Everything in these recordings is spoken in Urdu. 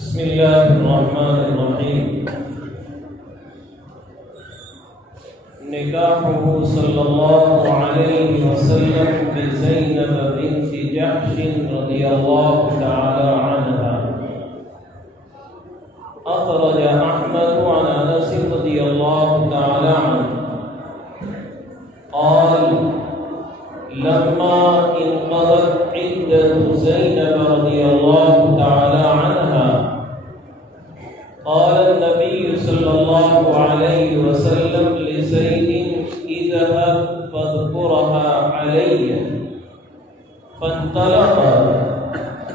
بسم الله الرحمن الرحيم. نكاحه صلى الله عليه وسلم بزينب بنت جحش رضي الله تعالى عنها. أخرج أحمد عن أنس رضي الله تعالى عنه قال: لما انقضت عدة زينب رضي الله تعالى عنها قال النبي صلى الله عليه وسلم لزيد: اذهب فاذكرها علي. فانطلق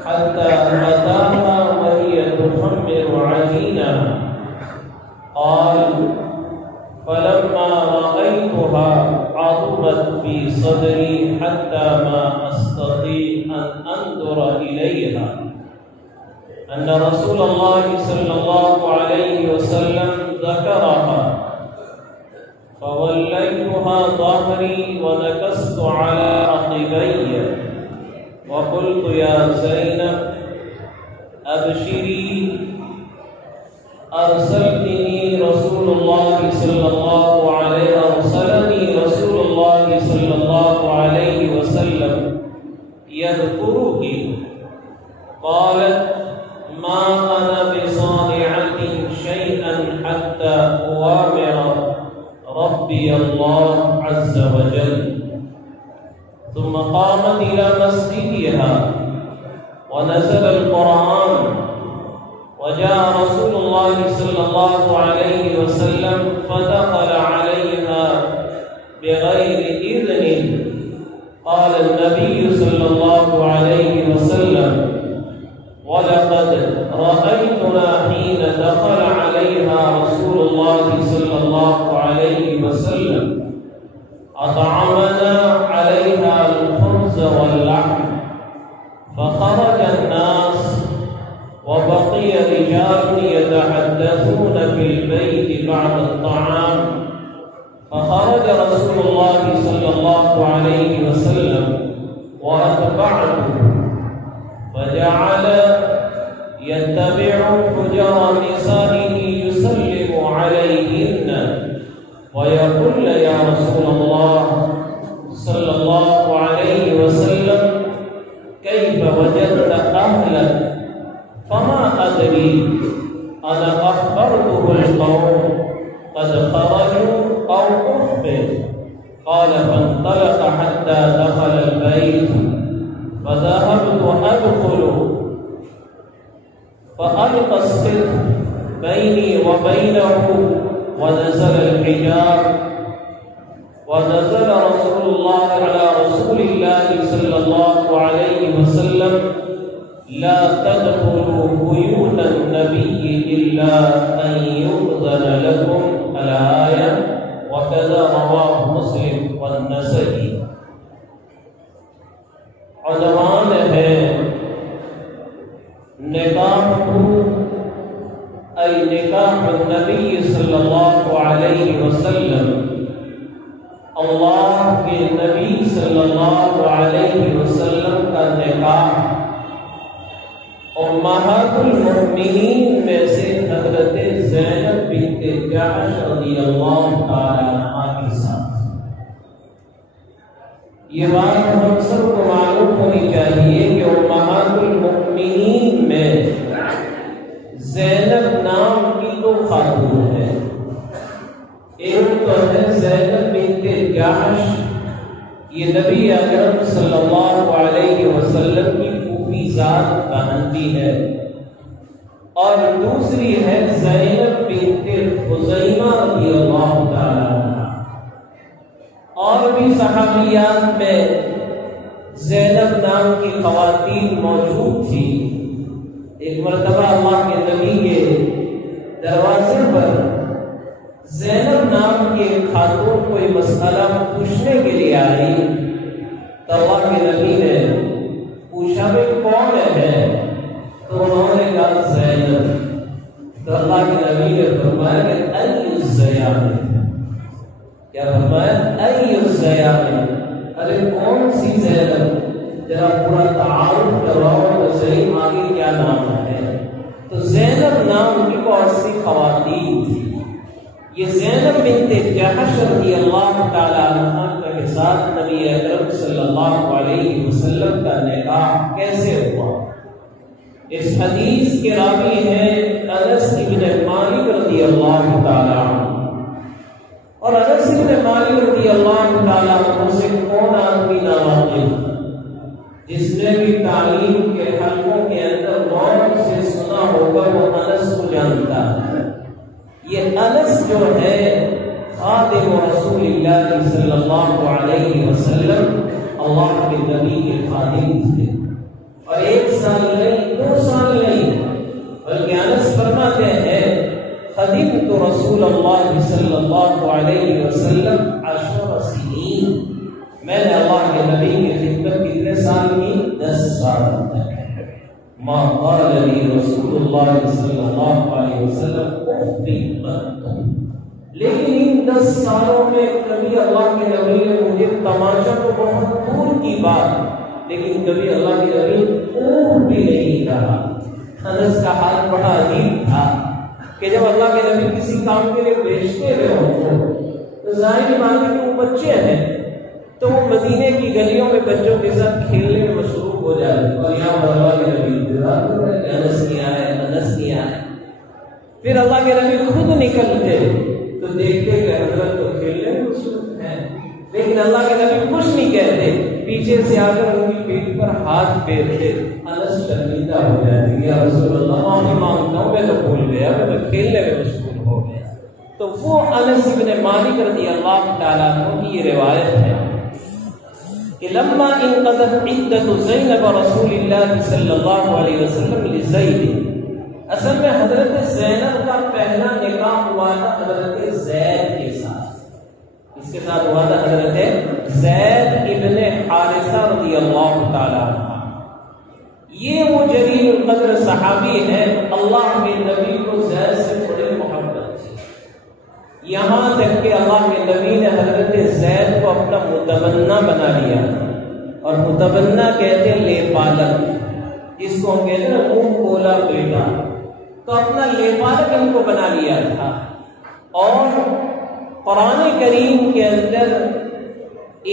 حتى أتاها وهي تخمر عجينا. قال: فلما رأيتها عظمت في صدري حتى ما أستطيع أن أنظر إليها أن رسول الله صلى الله عليه وسلم ذكرها. فوليتها ظهري ونكست على عقبي وقلت: يا زينب أبشري، أرسلني رسول الله صلى الله عليه وسلم يذكرك. قالت: ما أنا بصانعة شيئا حتى أوامر ربي الله عز وجل. ثم قامت إلى مسجدها ونزل القرآن، وجاء رسول الله صلى الله عليه وسلم فدخل عليها بغير إذن. قال النبي صلى الله عليه وسلم: ولقد رأيتنا حين دخل عليها رسول الله صلى الله عليه وسلم أطعمنا عليها الخبز واللحم. فخرج الناس وبقي رجال يتحدثون في البيت بعد الطعام. فخرج رسول الله صلى الله عليه وسلم وأتبعته، فجعل يتبع حجر نسائه يسلم عليهن ويقول: يا رسول الله صلى الله عليه وسلم كيف وجدت أهلك؟ فما أدري أنا أخبرته القوم قد خرجوا أو أخبر. قال: فانطلق حتى دخل البيت، فذهبت أدخل فألقى الستر بيني وبينه ونزل الحجاب. ونزل رسول الله على رسول الله صلى الله عليه وسلم: لا تدخلوا بيوت النبي إلا أن يؤذن لكم. الآية. وكذا رواه مسلم والنسائي. عنوان ہے نکاح نکاح النبی صلی اللہ علیہ وسلم. اللہ کے نبی صلی اللہ علیہ وسلم کا نکاح امہات المؤمنین میں سے حضرت زینب بنت جحش رضی اللہ تعالی عنہا کے ساتھ. یہ بات ہم سب کو معلوم ہونی چاہیے کہ امہات المؤمنین میں زینب نام کی دو خاتون ہیں. ایک تو ہے زینب بنت جحش، یہ نبی اکرم صلی اللہ علیہ وسلم کی پھوپھی ذات بہنتی ہے، اور دوسری ہے زینب بنت خزیمہ رضی اللہ تعالی عنہ. اور بھی صحابیات میں زینب نام کی خواتین موجود تھی. ایک مرتبہ اللہ کے نبی کے دروازے پر زینب نام کی خاتون کوئی مسئلہ پوچھنے کے لیے آئی تو اللہ کے نبی نے پوچھا: بھائی کون ہے؟ تو انہوں نے کہا زینب. تو اللہ کے نبی نے فرمایا کہ ای الزیان. کیا فرمایا؟ ای الزیان. ارے کون سی زینب؟ ذرا پورا تعارف کرواؤ تو صحیح، آگے کیا نام ہے؟ تو زینب یہ زینب بنت جحش رضی اللہ تعالی عنہا کے ساتھ نبی اکرم صلی اللہ علیہ وسلم کا نکاح کیسے ہوا؟ اس حدیث کے راوی ہیں انس بن مالک رضی اللہ تعالی عنہ، اور انس بن مالک رضی اللہ تعالی عنہ سے کون آدمی ناواقف جس نے بھی تعلیم کے حلقوں کے اندر غور سے سنا ہوگا وہ انس کو جانتا ہے۔ یہ انس جو ہے خادم رسول اللہ صلی اللہ علیہ وسلم، اللہ کے نبی کے خادم تھے، اور 1 سال نہیں 2 سال نہیں بلکہ انس فرماتے ہیں خدمت رسول اللہ صلی اللہ علیہ وسلم 10 سنین، میں نے اللہ کے نبی کی خدمت کتنے سال کی؟ 10 سال تک۔ ما قال لي رسول اللہ صلی اللہ علیہ وسلم لیکن ان 10 سالوں میں کبھی اللہ کے نبی نے مجھے تماشا تو بہت دور کی بات، لیکن کبھی اللہ کے نبی اوہ بھی نہیں کہا۔ انس کا حال بڑا عجیب تھا کہ جب اللہ کے نبی کسی کام کے لیے بھیجتے ہوئے ہوں تو ظاہر بات ہے کہ وہ بچے ہیں تو وہ مدینے کی گلیوں میں بچوں کے ساتھ کھیلنے میں مصروف ہو جاتے، اور یہاں پر اللہ کے نبی انتظار کر رہے ہیں انس نہیں آئے، انس نہیں آئے۔ پھر اللہ کے نبی خود نکلتے تو دیکھتے کہ حضرت تو کھیلنے میں مصروف ہیں، لیکن اللہ کے نبی کچھ نہیں کہتے، پیچھے سے آ کر ان کی پیٹھ پر ہاتھ پھیرتے۔ انس شرمندہ ہو جاتے، یا رسول اللہ معافی مانگتا ہوں، میں تو بھول گیا، میں تو کھیلنے میں مشغول ہو گیا۔ تو وہ انس بن مالک رضی اللہ تعالیٰ عنہ کی یہ روایت ہے کہ لما انقضت عدت زینب رسول اللہ صلی اللہ علیہ وسلم لزید، اصل میں حضرت زینب کا پہلا نکاح ہوا تھا حضرت زید کے ساتھ، اس کے ساتھ ہوا تھا حضرت زید ابن حارثہ رضی اللہ تعالی عنہ۔ یہ وہ جلیل القدر صحابی ہے، اللہ کے نبی کو زید سے بڑی محبت تھی، یہاں تک کہ اللہ کے نبی نے حضرت زید کو اپنا متبنہ بنا لیا، اور متبنہ کہتے ہیں لے پالک، جس کو ہم کہتے ہیں منہ کھولا بیٹا، تو اپنا لے پالک ان کو بنا لیا تھا۔ اور قرآن کریم کے اندر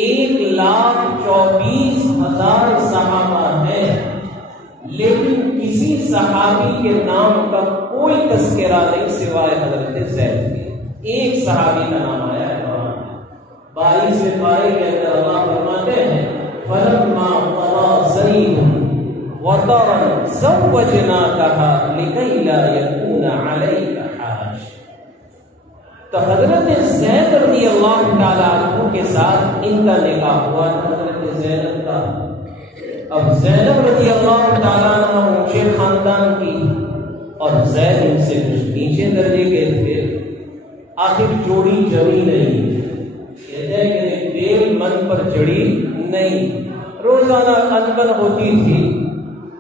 1,24,000 صحابہ ہیں، لیکن کسی صحابی کے نام کا کوئی تذکرہ نہیں سوائے حضرت زید کے۔ ایک صحابی کا نام آیا ہے قرآن میں، 22 پارے کے اندر اللہ فرماتے ہیں فَلَمَّا قَضَىٰ زَيْدٌ وَطَرًا زَوَّجْنَاكَهَا لِكَيْ لَا يَكُونَ عَلَيْكَ حَرَجٌ۔ تو حضرت زید رضی اللہ تعالیٰ عنہ کے ساتھ ان کا نکاح ہوا تھا، حضرت زینب کا۔ اب زینب رضی اللہ تعالیٰ عنہ اونچے خاندان کی، اور زید ان سے کچھ نیچے درجے کے تھے، آخر جوڑی جمی نہیں، کہتے ہیں کہ بیل من پر جڑی نہیں، روزانہ انبن ہوتی تھی۔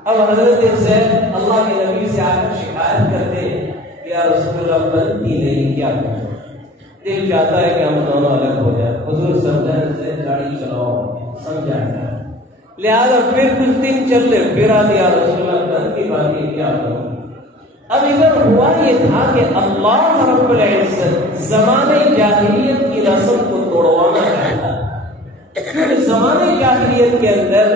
اب حضرت زید اللہ کے نبی سے آ کر شکایت کرتے یا رسول اللہ بنتی نہیں، کیا کریں؟ دل چاہتا ہے کہ ہم دونوں الگ ہو جائیں، حضور سمجھائیں سے گاڑی چلاؤ، سمجھایا، لہذا پھر کچھ دن چل لے، پھر آتے یا رسول اللہ بنتی باتیں کیا کروں؟ اب ادھر ہوا یہ تھا کہ اللہ رب العزت زمانے جاہلیت کی رسم کو توڑوانا چاہتا ہے، کیونکہ زمانے جاہلیت کے اندر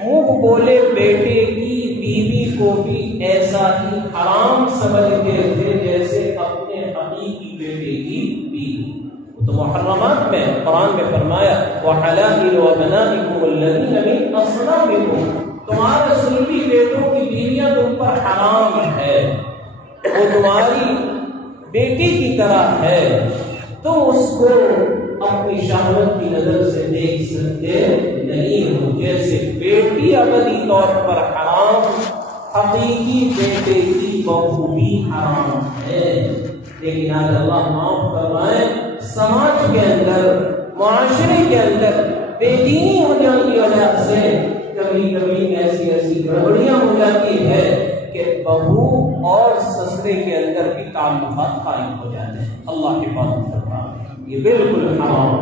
منہ بولے بیٹے کی بیوی کو بھی ایسا ہی حرام سمجھتے تھے جیسے اپنے حقیقی بیٹے کی بیوی۔ تو محرمات میں قرآن میں فرمایا وَحَلَائِلُ وَبَنَائِكُمُ الَّذِينَ مِنْ أَصْلَابِكُمْ، تمہارے سنی بیٹوں کی بیویاں تم پر حرام ہے، وہ تمہاری بیٹی کی طرح ہے، تو اس کو اپنی شہوت کی نظر سے دیکھ سکتے نہیں ہو، جیسے بیٹی ابدی طور پر حرام، حقیقی بیٹے کی بہو بھی حرام ہے۔ لیکن آج اللہ معاف فرمائے، سماج کے اندر، معاشرے کے اندر بے دینی ہو جانے کی وجہ سے کبھی کبھی ایسی گڑبڑیاں ہو جاتی ہے کہ بہو اور سسرے کے اندر بھی تعلقات قائم ہو جاتے ہیں۔ اللہ حفاظت فرمائے، یہ بالکل حرام